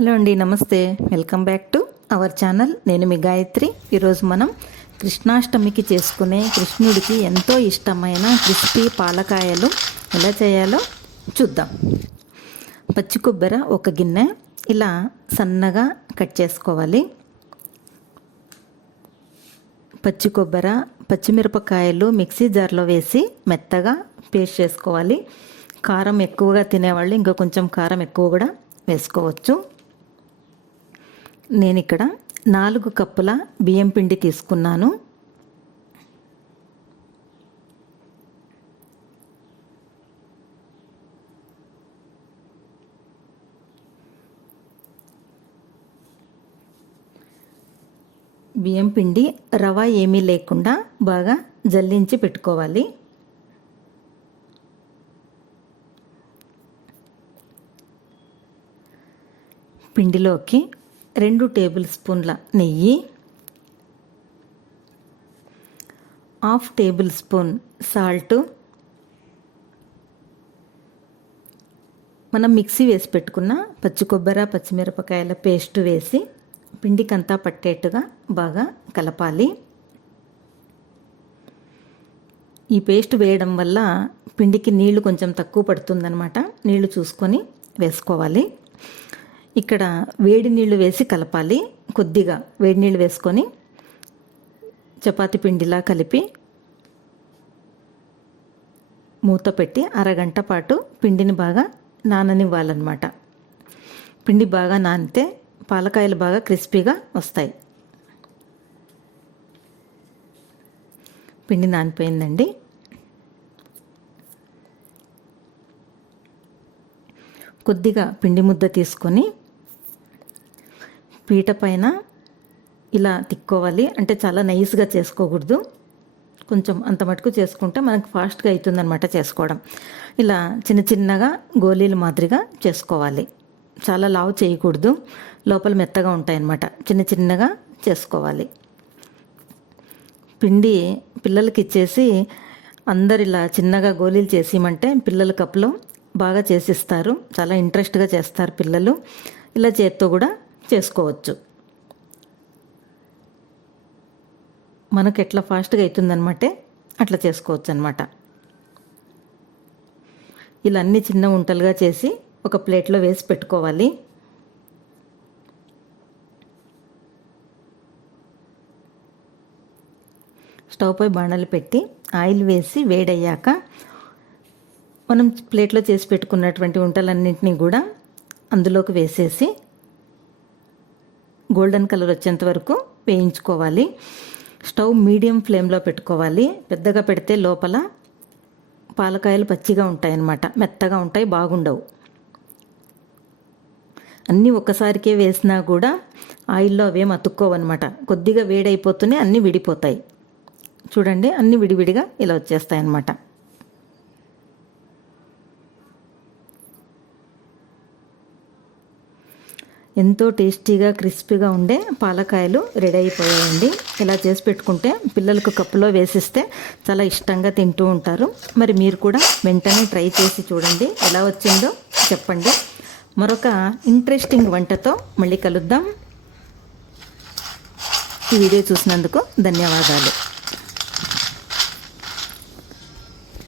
Hello అండి నమస్తే. Welcome back to our channel నేను మీ గాయత్రి. ఈరోజు మనం కృష్ణాష్టమికి చేసుకునే కృష్ణుడికి ఎంతో ఇష్టమైన క్రిస్పీ పాలకాయలు ఎలా చేయాలో చూద్దాం. పచ్చి కొబ్బరి ఒక గిన్నె ఇలా సన్నగా కట్ చేసుకోవాలి. పచ్చి కొబ్బరి పచ్చిమిరపకాయలు మిక్సీ జార్లో వేసి మెత్తగా పేస్ట్ చేసుకోవాలి. కారం ఎక్కువగా తినేవాళ్ళు ఇంకా కొంచెం కారం ఎక్కువ కూడా వేసుకోవచ్చు. నేను ఇక్కడ నాలుగు కప్పుల బియ్యం పిండి తీసుకున్నాను. బియ్యం పిండి రవ ఏమీ లేకుండా బాగా జల్లించి పెట్టుకోవాలి. పిండిలోకి రెండు టేబుల్ స్పూన్ల నెయ్యి హాఫ్ టేబుల్ స్పూన్ సాల్ట్. మనం మిక్సీ వేసి పెట్టుకున్న పచ్చి కొబ్బరి పచ్చిమిరపకాయల పేస్ట్ వేసి పిండికంతా పట్టేట్టుగా బాగా కలపాలి. ఈ పేస్ట్ వేయడం వల్ల పిండికి నీళ్ళు కొంచెం తక్కువ పడుతుందనమాట నీళ్ళు చూసుకొని వేసుకోవాలి. ఇక్కడ వేడి నీళ్ళు వేసి కలపాలి. కొద్దిగా వేడి నీళ్ళు వేసుకొని చపాతి పిండిలా కలిపి మూత పెట్టి అరగంట పాటు పిండిని బాగా నాననివ్వాలన్నమాట. పిండి బాగా నానితే పాలకాయలు బాగా క్రిస్పీగా వస్తాయి. పిండి నానిపోయిందండి. కొద్దిగా పిండి ముద్ద తీసుకొని పీట పైన ఇలా తిక్కోవాలి. అంటే చాలా నైస్గా చేసుకోకూడదు. కొంచెం అంత మటుకు చేసుకుంటే మనకు ఫాస్ట్గా అవుతుందన్నమాట చేసుకోవడం. ఇలా చిన్న చిన్నగా గోళీల మాదిరిగా చేసుకోవాలి. చాలా లావు చేయకూడదు. లోపల మెత్తగా ఉంటాయన్నమాట. చిన్న చిన్నగా చేసుకోవాలి. పిండి పిల్లలకి ఇచ్చేసి అందరు ఇలా చిన్నగా గోళీలు చేసేయమంటే పిల్లల కప్పులో బాగా చేసిస్తారు. చాలా ఇంట్రెస్ట్గా చేస్తారు పిల్లలు. ఇలా చేత్తో కూడా చేసుకోవచ్చు. మనకు ఎట్లా ఫాస్ట్గా అవుతుందనమాటే అట్లా చేసుకోవచ్చు అనమాట ఇలా అన్ని చిన్న ఉంటలుగా చేసి ఒక ప్లేట్లో వేసి పెట్టుకోవాలి. స్టవ్ పై పెట్టి ఆయిల్ వేసి వేడయ్యాక మనం ప్లేట్లో చేసి పెట్టుకున్నటువంటి వంటలన్నింటినీ కూడా అందులోకి వేసేసి గోల్డెన్ కలర్ వచ్చేంత వరకు వేయించుకోవాలి. స్టవ్ మీడియం ఫ్లేమ్లో పెట్టుకోవాలి. పెద్దగా పెడితే లోపల పాలకాయలు పచ్చిగా ఉంటాయన్నమాట. మెత్తగా ఉంటాయి బాగుండవు. అన్నీ ఒక్కసారికే వేసినా కూడా ఆయిల్లో అవేం అతుక్కోవన్నమాట కొద్దిగా వేడైపోతూనే అన్నీ విడిపోతాయి. చూడండి అన్నీ విడివిడిగా ఇలా వచ్చేస్తాయి అన్నమాట ఎంతో టేస్టీగా క్రిస్పీగా ఉండే పాలకాయలు రెడీ అయిపోయాయండి. ఇలా చేసి పెట్టుకుంటే పిల్లలకు కప్పులో వేసిస్తే చాలా ఇష్టంగా తింటూ ఉంటారు. మరి మీరు కూడా వెంటనే ట్రై చేసి చూడండి. ఎలా వచ్చిందో చెప్పండి. మరొక ఇంట్రెస్టింగ్ వంటతో మళ్ళీ కలుద్దాం. ఈ వీడియో చూసినందుకు ధన్యవాదాలు.